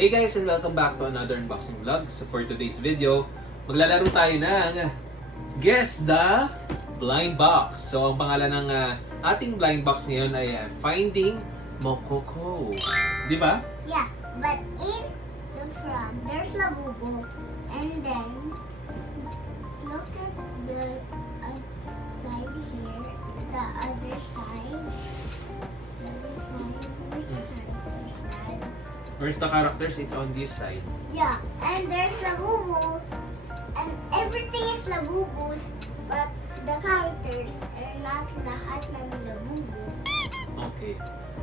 Hey guys, and welcome back to another unboxing vlog. So for today's video, maglalaro tayo ng Guess the Blind Box. So ang pangalan ng ating blind box ngayon ay Finding Mokoko. Di ba? Yeah, but in the front, there's Labubu. And then, look at the side here, the other side. The other side, where's the character's side? Where's the characters? It's on this side. Yeah, and there's Labubu. And everything is Labubu's, but the characters are not lahat ng Labubu. Okay.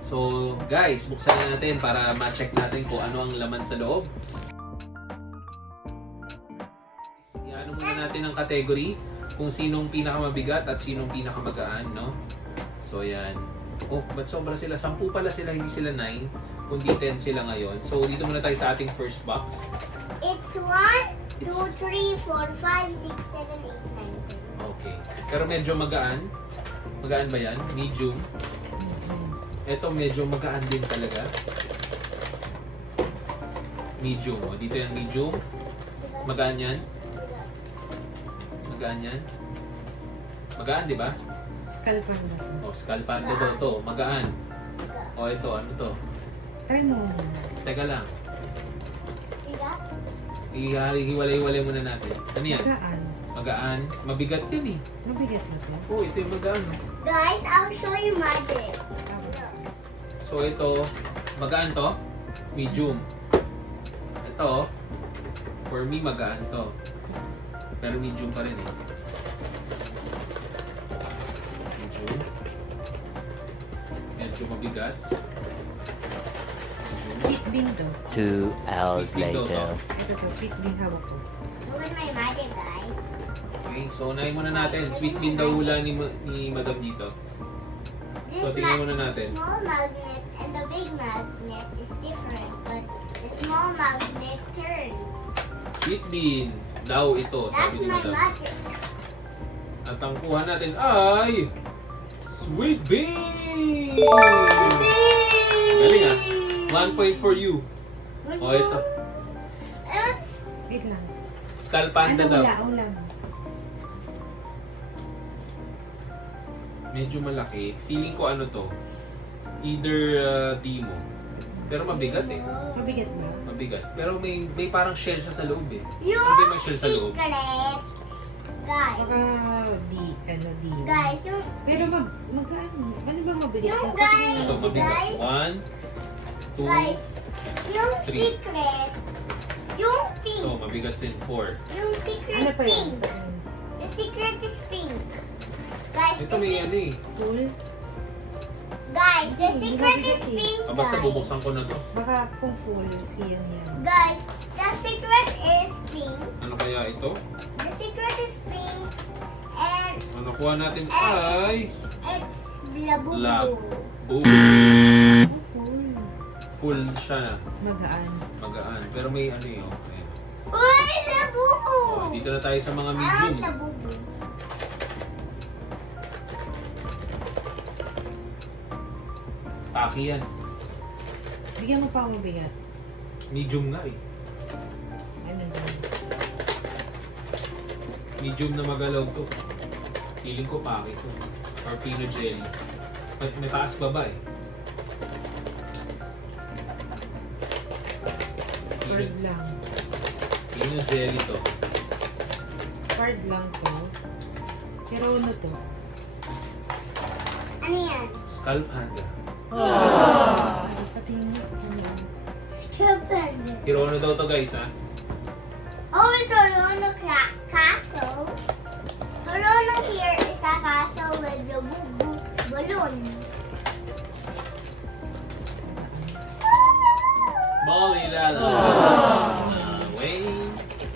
So guys, buksan na natin para ma-check natin kung ano ang laman sa loob. Iano muna natin ang category kung sinong pinakamabigat at sinong pinakamagaan, no? So yan. Oh, ba't sobra sila? 10 pala sila, hindi sila 9. Kundi 10 sila ngayon. So dito muna tayo sa ating first box. It's 1, 2, 3, 4, 5, 6, 7, 8, 9, 10. Okay. Pero medyo magaan. Magaan ba yan? Medium. Ito medyo magaan din talaga. Medium. O, dito yung medium. Magaan yan. Magaan yan. Magaan, di ba? Skull Panda. O, Skull Panda daw to. Magaan. O, ito. Ano to? Try mo. Teka lang. Bigat? Hiwalay-hiwalay muna natin. Ano yan? Magaan. Magaan. Mabigat yan eh. Mabigat na to. Oh, ito yung magaan. Guys, I'll show you magic. So, ito. Magaan to. Medium. Ito. For me, magaan to. Pero medium pa rin eh. Medium. Medyo mabigat. Medium. Sweet bean to. 2 hours Sweet bean daw later. to. Ito to, sweet bean hawak ko. Look at my magic, guys. Okay, so unahin muna natin. Sweet bean daw hula ni Madam dito. So, tingnan muna natin. The small magnet and the big magnet is different, but the small magnet turns. Sweet bean. Daw ito, That's sabi ni my Madam. magic. At ang kuha natin ay Sweet bean! Galing ah. 1 point for you. Oh, ito. It's Wait lang. Skull Panda Ano daw. ulam? Medyo malaki. Feeling ko ano to. Either Dimo. Pero mabigat eh. Mabigat ba? Mabigat. Pero may parang shell siya sa loob eh. yung Hindi may shell sa loob. secret. Guys. Di. Guys, yung Pero magaan. Ano ba mabigat? Yung na? guys. Ito mabigat. Guys. 1, 2, guys, yung 3. secret, yung pink, So mabigat din. 4. yung secret Ano pa yan? pink. The secret is pink. Guys, Ito may ano eh. Full? guys, the Hindi, secret mabigat is eh. pink, Basta guys. bubuksan ko na to. Baka kung full, siyan yan. Guys, the secret is pink. Ano kaya ito? The secret is pink, and Ano kuha natin ay it's Labubu. Boom. Full. Full siya na. Magaan. Magaan. Pero may ano eh. Okay. Uy, Labubu! Oh, dito na tayo sa mga I medium. want Labubu. Paki yan. Bigyan mo pa ako mabigat. Medium nga eh. Ano dyan? Medium na magalaw to. Feeling ko paki to. Or pino jelly. May taas baba eh. Card lang. Pino jelly to. Card lang to. Pero ano to? Ano yan? Skull Panda. Ay, pati yung Stupid. Hirono daw to guys ha. Oh, it's Orono Castle. Orono here is a castle with the balloon. Molly Lala. Wait.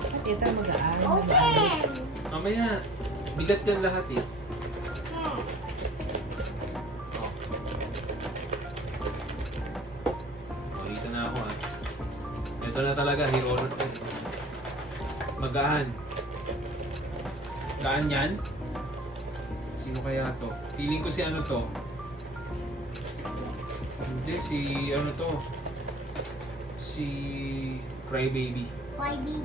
At ito magaan. Open. Mamaya. Bigat yan lahat eh. Hmm. Oh, dito na ako ha. Ito na talaga, Hirono. Magaan. Gaan yan? Sino kaya to? Feeling ko si ano to? Hindi, si ano to? Si si Crybaby. Why baby?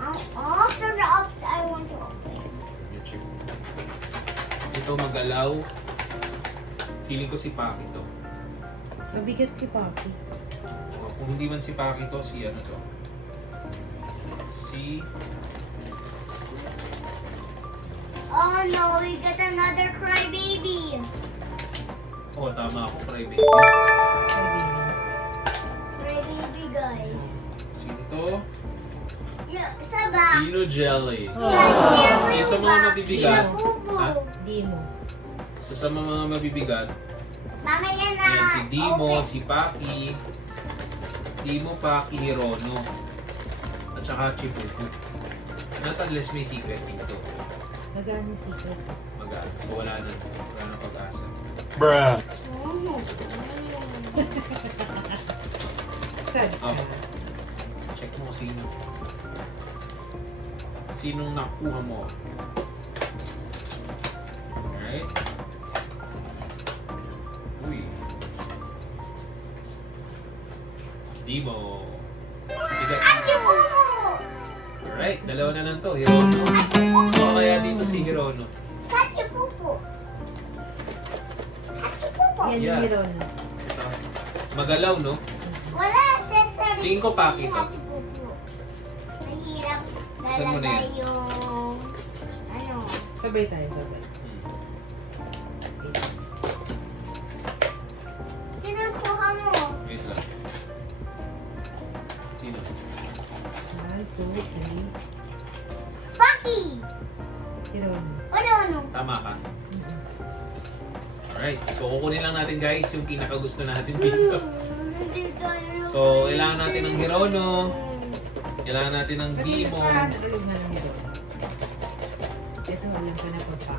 After the ups, I want to open. YouTube. Ito magalaw. Feeling ko si Paki to. Mabigat si Papi. O, kung hindi man si Paki to, si ano to? Si... Oh no, we got another crybaby. Oh, tama ako, Crybaby. Crybaby, guys. Sino to? Yeah, Saba. Dino Jelly. Yes, Isa sa mga mabibigat. Sila Bubu. Ha? Dimo. So sa mga mabibigat, Mamaya na. yan si Dimo, open. si Paki. Dimo, Paki, Hirono. At saka Chipupu. Not unless may secret dito. Magano yung secret? Mag-ano. So wala na pag-asa. Bruh. Mm. Sad ka. Okay. Check mo kung sino. Sinong nakuha mo. Alright. Uy. Dimo. Bigat. Achipupu. Alright, dalawa na lang to. Hirono. So kaya dito si Hirono. Kachipupu. Kachipupu. Yan Yeah. yung Miron. Ito. Magalaw, no? Wala accessories. Tingin ko Paki to. Kachipupu. Mahirap Saan mo na lalagay yan? yung ano. Sabay tayo, sabay. Sino kuha mo? Wait lang. Sino? 1, 2, 3. Paki. Miron. Ano? Tama ka. Alright, so kukunin lang natin guys yung pinakagusto natin dito. So, kailangan natin ng Hirono. Kailangan natin ng Dimo. Parang ulog na ng Miron. Ito, alam ka na pagpa.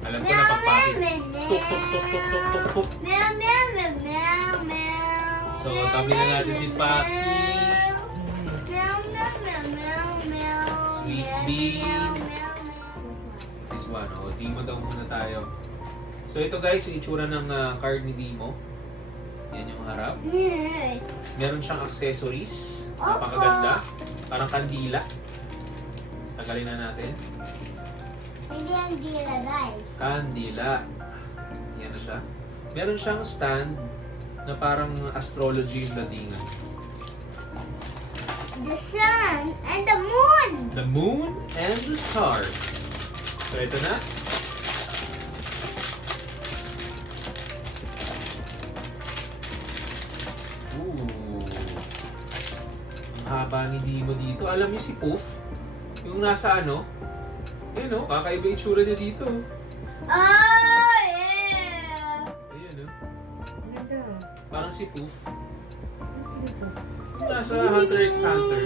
Alam ko na pagpapit. Tuk, tuk, tuk, tuk, tuk, tuk, tuk. Meow, meow, meow, meow, meow. So, tabi na natin si Paki. Meow, meow, meow, meow, meow. Sweet Meow, Bee. meow, meow, meow. This one, oh, Dimo daw muna tayo. So, ito guys, yung itsura ng card ni Dimo. Yan yung harap. Meron siyang accessories. Napakaganda. Parang kandila. Tagalin na natin. Hindi ang dila, guys. Kandila. Yan na siya. Meron siyang stand na parang astrology yung datingan. The sun and the moon. The moon and the stars. So ito na. Ooh. Ang haba ni Dimo dito. Alam niyo si Puff? Yung nasa ano? Yun o, kakaiba yung itsura niya dito. Oh, yeah. Ayun o. Ang ganda. Parang si Puff. Ang sino po? Yung nasa Hunter x Hunter.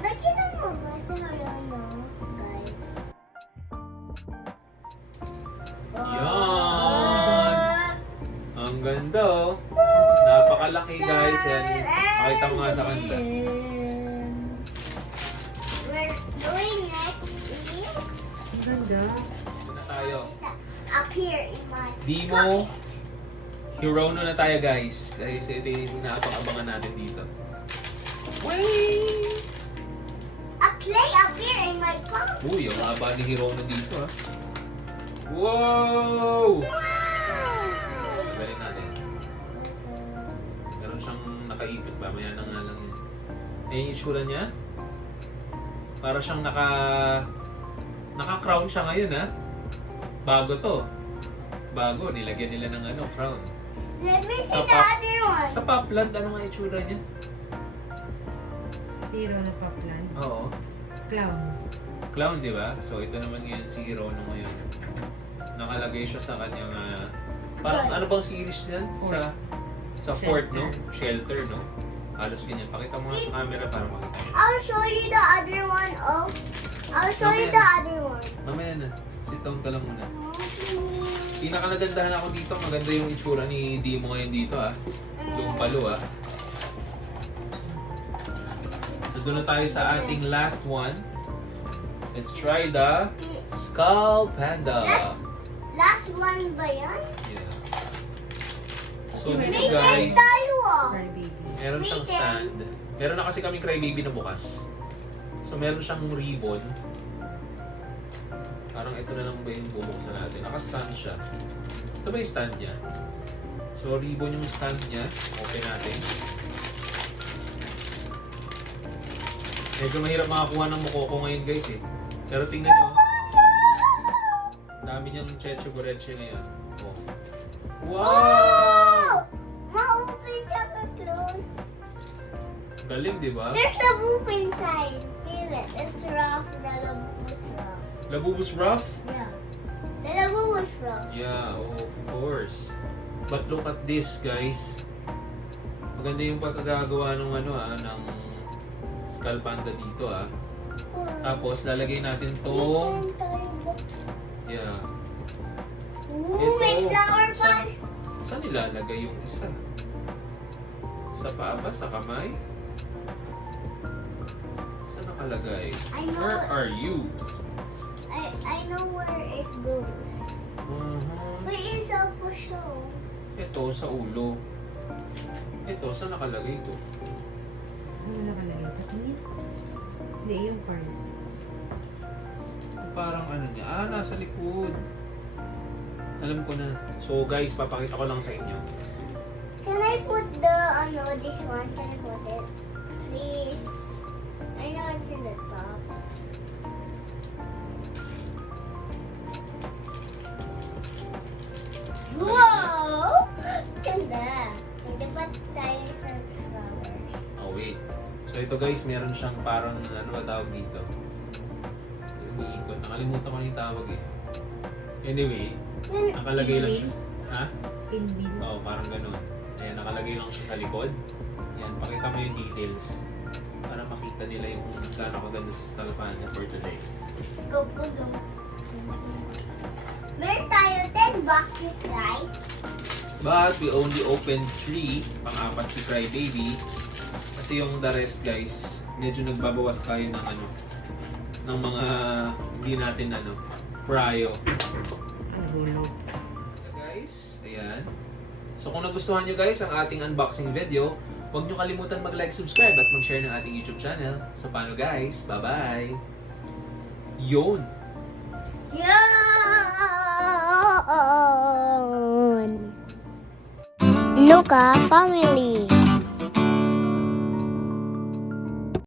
Nakita mo ba sa Harano, guys? Yan! Ang ganda oh. Napakalaki guys. Yan. Pakita mo nga sa kanila. We're doing next is Ang ganda. Ito na tayo. up here in my Dimo. pocket. Hirono na tayo guys. Dahil ito yung inaabang-abangan natin dito. Whee! A clay up here in my pocket. Uy, ang haba ni Hirono dito ah. Wow! Galing natin. Meron siyang nakaipit ba? Maya na nga lang yan. Ayan yung itsura niya. Para siyang naka-crown siya ngayon ha. Bago to. Bago, nilagyan nila ng ano, crown. Let me see Sa the pop- other one. Sa Popland, ano nga itsura niya? Zero na paplan. Oo. Clown. Clown, di ba? So, ito naman yan si Hirono ngayon. Nakalagay siya sa kanyang, parang ano bang series yan? Sa fort, no? Shelter, no? Halos ganyan. Pakita mo nga sa camera para makita mo. I'll show you the other one. Oh, I'll show you the other one. Mamaya na. Sit down ka lang muna. Pinakanagandahan ako dito. Maganda yung itsura ni Dimo ngayon dito, ah. Yung palo, ah. So, doon na tayo sa ating last one. Let's try the Skull Panda. Last one ba yan? Yeah. So dito May guys, tayo ah. Cry baby. meron siyang May stand. Meron na kasi kaming Crybaby na bukas. So meron siyang ribbon. Parang ito na lang ba yung bubuksan natin. Naka-stand siya. Ito ba yung stand niya? So ribbon yung stand niya. Open natin. Medyo mahirap makakuha ng mukoko ngayon guys eh. Pero tingnan nyo. Dami niyang Cheche Boreche ngayon. Oh. Wow! Oh! Ma-open siya ka-close. Galing, di ba? There's a boop inside. Feel it. It's rough. The labubus rough. Labubus rough? Yeah. The labubus rough. Yeah, of course. But look at this, guys. Maganda yung pagkagagawa ng ng Skull Panda dito Tapos lalagay natin tong yeah. Ooh, may Ito. flower pot. Saan nilalagay yung isa? Sa paa ba? Sa kamay? Saan nakalagay? I know. Where are you? I know where it goes. May isa po siya. Ito sa ulo. Ito, saan nakalagay ito? Ano nakalagay? Katingin? Hindi, yung card. Parang ano niya. Nasa likod. Alam ko na. So guys, papakita ko lang sa inyo. Can I put the, this one? Can I put it? Please. I know it's in the top. Wow! Ganda. Hindi ba tayo sa flowers? Oh wait. So ito guys, meron siyang parang ano ba tawag dito? Umiikot. Nakalimutan ko na yung tawag eh. Anyway, nakalagay lang siya. Ha? Pinwheel. Oo, parang ganun. Ayan, nakalagay lang siya sa likod. Ayan, pakita mo yung details. Para makita nila yung gaano kaganda sa Skull Panda for today. Go po, go. Meron tayo 10 boxes, guys. But we only opened 3, pang-apat si Crybaby. Kasi yung the rest guys, medyo nagbabawas tayo ng ng mga hindi natin pryo. Nahulog. Guys, ayan. So kung nagustuhan nyo guys ang ating unboxing video, huwag nyo kalimutan mag-like, subscribe at mag-share ng ating YouTube channel. So paano guys? Bye-bye! Yun! Yun! Luca Family.